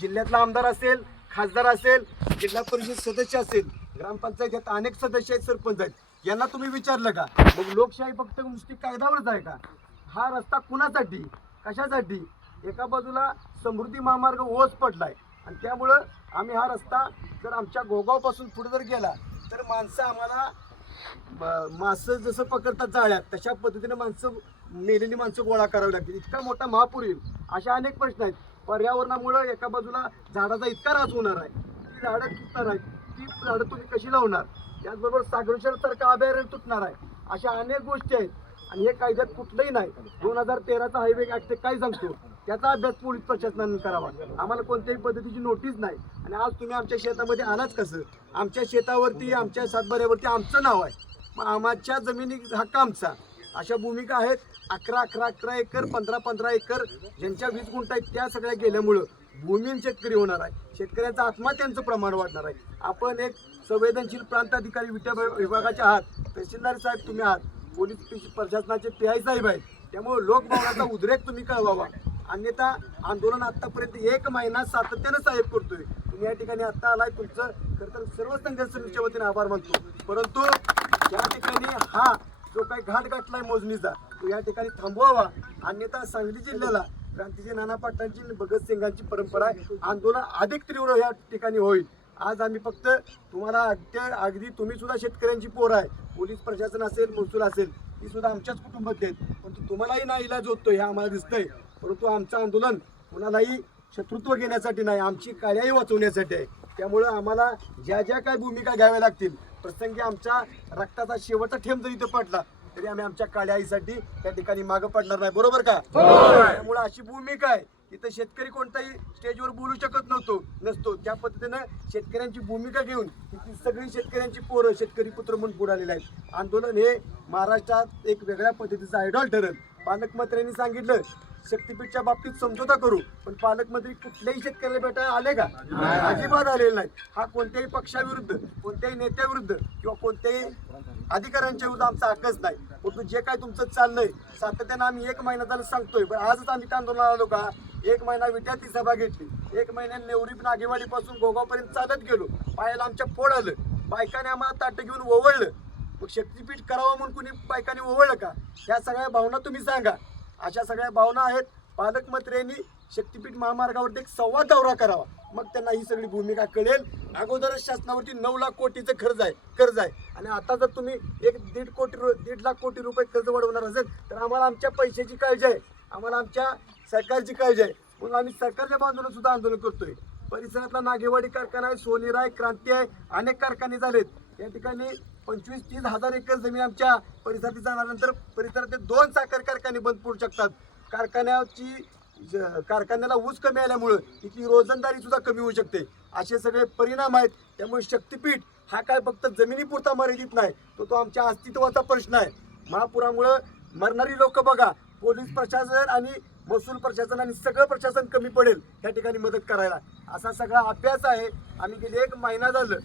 जिल्ह्यातला आमदार असेल, खासदार असेल, जिल्हा परिषद सदस्य असेल, ग्रामपंचायतीत अनेक सदस्य आहेत, सरपंच आहेत, यांना तुम्ही विचारलं का? मग लोकशाही फक्त नुसती कागदावरच आहे का? हा रस्ता कुणासाठी, कशासाठी? एका बाजूला समृद्धी महामार्ग ओस पडलाय आणि त्यामुळं आम्ही हा रस्ता जर आमच्या गोगावपासून पुढे जर गेला तर माणसं आम्हाला मासं जसं पकडतात जाळ्यात तशा पद्धतीने मेलेली माणसं गोळा करावी लागतील. इतका मोठा महापूर येईल, अशा अनेक प्रश्न आहेत. पर्यावरणामुळे एका बाजूला झाडाचा इतका ऱ्हास होणार आहे, ती झाडं तुटणार आहेत, ती झाडं तुम्ही कशी लावणार? त्याचबरोबर सागरेश्वरसारखं अभयारण्य तुटणार आहे. अशा अनेक गोष्टी आहेत आणि हे कायद्यात कुठलंही नाही. 2013चा हायवे ऍक्ट काय सांगतो त्याचा अभ्यास पोलीस प्रशासनाने करावा. आम्हाला कोणत्याही पद्धतीची नोटीस नाही आणि आज तुम्ही आमच्या शेतामध्ये आलाच कसं? आमच्या शेतावरती, आमच्या सातबाऱ्यावरती आमचं नाव आहे, मग आमच्या जमिनी हक्क आमचा. अशा भूमिका आहेत. 11 एकर, 15 एकर ज्यांच्या 20 गुंठ आहेत त्या सगळ्या गेल्यामुळं भूमीहीन शेतकरी होणार आहे. शेतकऱ्यांचा आत्महत्यांचं प्रमाण वाढणार आहे. आपण एक संवेदनशील प्रांत अधिकारी विभागाचे आहात, तहसीलदार साहेब तुम्ही आहात, पोलीस प्रशासनाचे PI साहेब आहेत. त्यामुळे लोकभवनाचा उद्रेक तुम्ही कळवावा. अन्यथा आंदोलन आतापर्यंत 1 महिना सातत्यानं साहेब करतोय. तुम्ही या ठिकाणी आत्ता आलाय, तुमचं खरं तर सर्व संघर्ष समितीच्या वतीने आभार मानतो. परंतु या ठिकाणी हा जो काही घाट गाठलाय मोजणीचा तो या ठिकाणी थांबवावा. अन्यथा सांगली जिल्ह्याला क्रांतीचे नाना पाटलांची, भगतसिंगांची परंपरा आहे, आंदोलन अधिक तीव्र या ठिकाणी होईल. आज आम्ही फक्त तुम्हाला अगदी तुम्ही सुद्धा शेतकऱ्यांची पोर आहे, पोलीस प्रशासन असेल, महसूल असेल, ती सुद्धा आमच्याच कुटुंबात आहेत. परंतु तुम्हालाही ना इलाज होतो हे आम्हाला दिसतंय. परंतु आमचं आंदोलन कुणालाही शत्रुत्व घेण्यासाठी नाही, आमची काळ्याही वाचवण्यासाठी आहे. त्यामुळं आम्हाला ज्या ज्या काही भूमिका घ्याव्या लागतील, प्रसंगी आमच्या रक्ताचा शेवटचा थेंब जरी इथं पडला तरी आम्ही आमच्या काळ्या आईसाठी त्या ठिकाणी मागं पडणार नाही. बरोबर का? त्यामुळे अशी भूमिका आहे. इथं शेतकरी कोणताही स्टेजवर बोलू शकत नसतो. त्या पद्धतीनं शेतकऱ्यांची भूमिका घेऊन इथली सगळी शेतकऱ्यांची पोरं शेतकरी पुत्र म्हणून पुढे आलेले आहेत. आंदोलन हे महाराष्ट्रात एक वेगळ्या पद्धतीचं आयडॉल ठरेल. पालकमंत्र्यांनी सांगितलं शक्तीपीठच्या बाबतीत समझोता करू, पण पालकमंत्री कुठल्याही शेतकऱ्याला भेटायला आले का? अजिबात आलेले नाहीत. हा कोणत्याही पक्षाविरुद्ध, कोणत्याही नेत्याविरुद्ध किंवा कोणत्याही अधिकाऱ्यांच्या विरुद्ध आमचा हक्कच नाही. परंतु जे काय तुमचं चाललंय सातत्यानं आम्ही 1 महिना झालं सांगतोय, पण आजच आम्ही त्या आंदोलनाला आलो का? 1 महिना विट्यात ती सभा घेतली, 1 महिन्यात नेवरी नागेवाडीपासून गोगावपर्यंत चालत गेलो, पायाला आमच्या फोड आलं, बायकाने आम्हाला ताटं घेऊन ओवळलं. मग शक्तीपीठ करावं म्हणून कुणी बायकाने ओवळलं का? ह्या सगळ्या भावना तुम्ही सांगा. अशा सगळ्या भावना आहेत. पालकमंत्र्यांनी शक्तीपीठ महामार्गावरती एक संवाद दौरा करावा, मग त्यांना ही सगळी भूमिका कळेल. अगोदरच शासनावरती 9 लाख कोटीचं कर्ज आहे आणि आता जर तुम्ही 1.5 लाख कोटी रुपये कर्ज वाढवणार असेल तर आम्हाला आमच्या पैशाची काळजी आहे, आम्हाला आमच्या सरकारची काळजी आहे. म्हणून आम्ही सरकारच्या बाजूने सुद्धा आंदोलन करतोय. परिसरातला नागेवाडी कारखाना आहे, सोनेरा आहे, क्रांती आहे, अनेक कारखाने झालेत. या ठिकाणी 25-30 हजार एकर जमीन आमच्या परिसरात जाण्यानंतर परिसरातले 2 साखर कारखाने बंद पडू शकतात. कारखान्याला ऊस कमी आल्यामुळं इथली रोजंदारी सुद्धा कमी होऊ शकते. असे सगळे परिणाम आहेत. त्यामुळे शक्तीपीठ हा काय फक्त जमिनीपुरता मर्यादित नाही, तो आमच्या अस्तित्वाचा प्रश्न आहे. महापुरामुळं मरणारी लोक बघा, पोलीस प्रशासन आणि महसूल प्रशासन आणि सगळं प्रशासन कमी पडेल त्या ठिकाणी मदत करायला. असा सगळा अभ्यास आहे. आम्ही गेले 1 महिना झालं